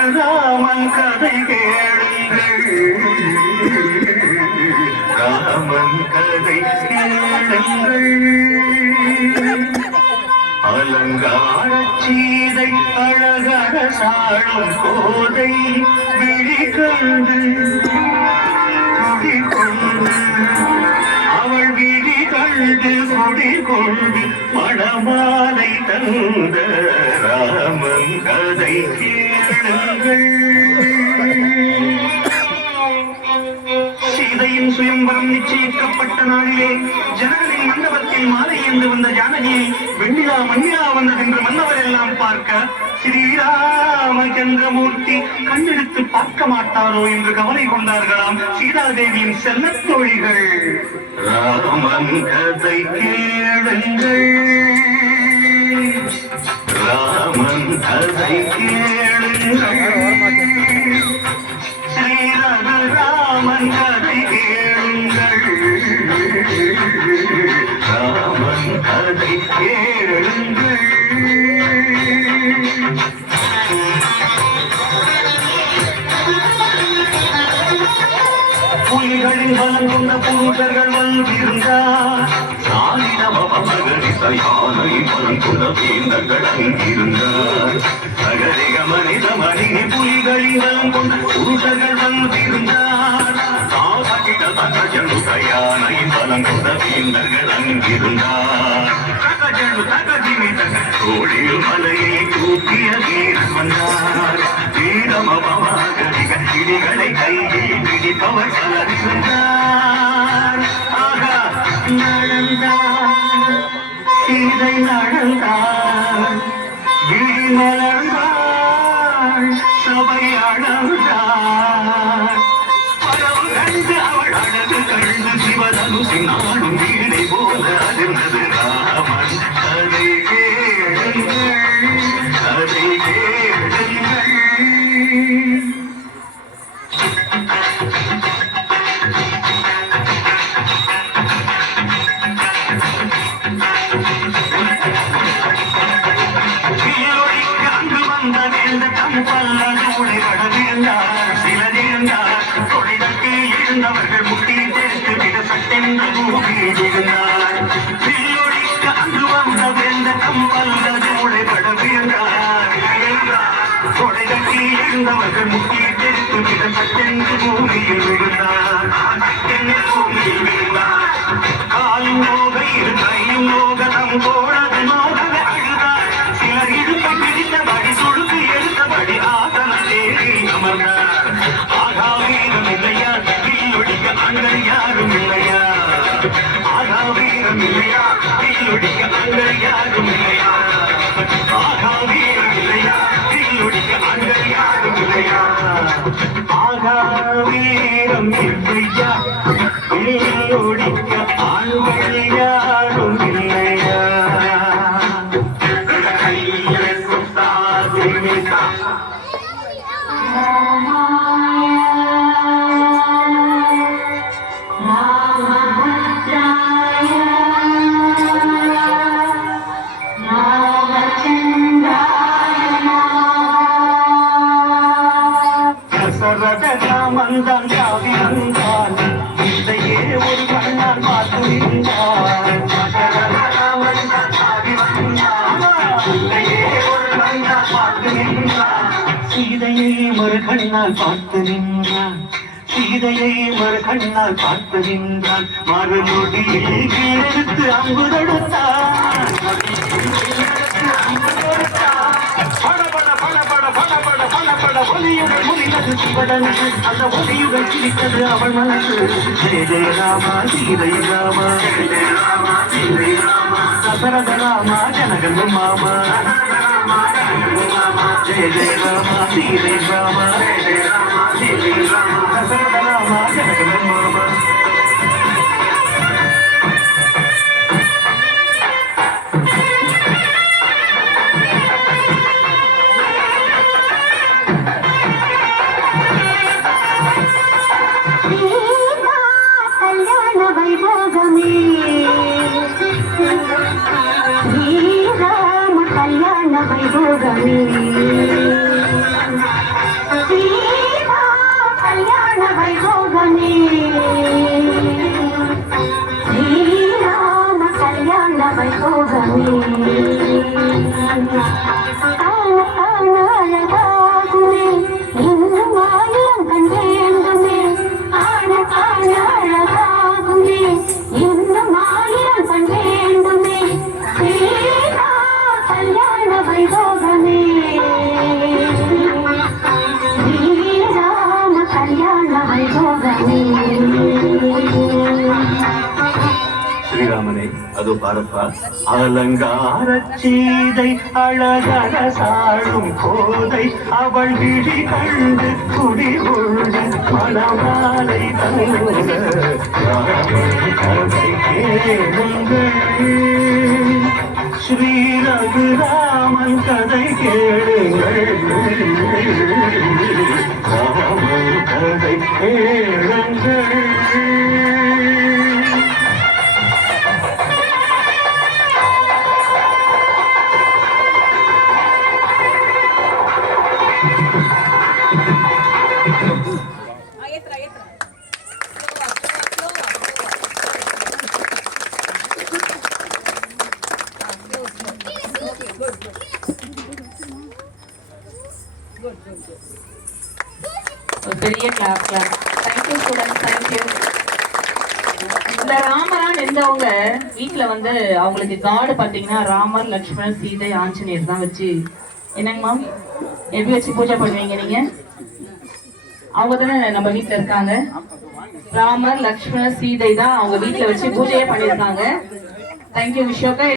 ராமன் கதை கேளுங்கள் ராமன் கதை கேளுங்கள் அலங்கார சீதை அழகர சாழும் கோதை விழிகண்டு குடிகொண்டு அவள் விழிகண்டு குடிகொண்டு மணமாலை தந்த ராமன் கதை கேளுங்கள் சீதையின் சுயம்பரம் நிச்சயிக்கப்பட்ட நாளிலே ஜனகரின் மண்டபத்தில் மாலை என்று வந்த ஜானகியை வெண்ணிலா மண்ணிலா வந்ததென்று மன்னவர் எல்லாம் பார்க்க ஸ்ரீராமச்சந்திரமூர்த்தி கண்ணெடுத்து பார்க்க மாட்டாரோ என்று கவலை கொண்டார்களாம் சீதாதேவியின் செல்லத் தோழிகள். ராமன் கதை கேளுங்கள் ராமன் கதை கேளுங்கள் ராமன் கதை கேளுங்கள் ராமன் கதை கேளுங்கள் புலிகளின் பலம் கொண்ட புருஷர்கள் வந்திருந்தார் யானை பலம் கொண்ட வேந்தர்கள் அங்கிருந்தார் சகரிக மனித மணினி புலிகளின் பலம் கொண்ட புருஷர்கள் வந்திருந்தார் யானை பலம் கொண்ட வேந்தர்கள் அங்கிருந்தார் தோழில் மலையை தூக்கிய வீரன் வந்தார் வீரமபமாகரிக கிளிகளை கையில் பிடிப்பவர் பலர் இருந்தார். ஆகா நடந்தார் சீதை நடந்தார் விழி மலர்ந்தாள் சபை அழந்தார் பரவு கண்டு அவள் அழகு கண்டு சிவதனுசி நாடும் வீணை போல அதிர்ந்தது ராமன் கதை கேளுங்கள் கதை கேளுங்கள். யாரும் இல்லையா ஆகா வீரம் இல்லையா தீயுடிக்க அங்கள் யாரும் இல்லையா ஆகா வீரம் இல்லையா தீயுடிக்க அங்கள் யாரும் இல்லையா ஆகா வீரம் இல்லையா தீயுடிக்க அங்கள் யாரும் இல்லையா. ராமன்தான் காவி வந்தான் இதையே ஒரு கண்ணால் பார்த்து நின்றான். ராமன்தான் காவி வந்தான் இதையே ஒரு கண்ணால் பார்த்து நின்றான். சீதையை ஒரு கண்ணால் பார்த்து நின்றான் சீதையை ஒரு கண்ணால் பார்த்து நின்றான். மறுநொடியில் எடுத்து அம்பு தொடுத்தான். ஒலியுடன் முடிந்தது சிவடனு அந்த ஒலியுடன் சிரித்தது அவள் மனசு. ஜெய ஜெய ராமா சீதை ராமா ஜெய ராமா சீதை ராமா தசரத ராமா ஜனகன் மாமா ஜெய ஜெய ராமா சீதை ராமா தசரத ராமா ஜனகன் மாமா. அது பாருப்பா. அலங்கார சீதை அழகர சாழும் கோதை அவள் விழி கண்டு குடி கொண்டு மணமாலை ஸ்ரீ ரகுராமன் கதை கேளுங்கள், ராமன் கதை கேளுங்கள். பெரிய clap clap. Thank you students, thank you. இந்த ராமரான் இருந்தவங்க வீட்டுல வந்து அவங்களுக்கு காடு பாத்தீங்கன்னா ராமர், லக்ஷ்மணர், சீதை, ஆஞ்சநேயர் தான் வச்சு என்னங்க மேம் எப்படி வச்சு பூஜை பண்ணுவீங்க நீங்க? அவங்க தானே நம்ம வீட்டுல இருக்காங்க. ராமர், லக்ஷ்மணர், சீதை தான் அவங்க வீட்டுல வச்சு பூஜையே பண்ணிருக்காங்க. தேங்க்யூ விஷோக்கா.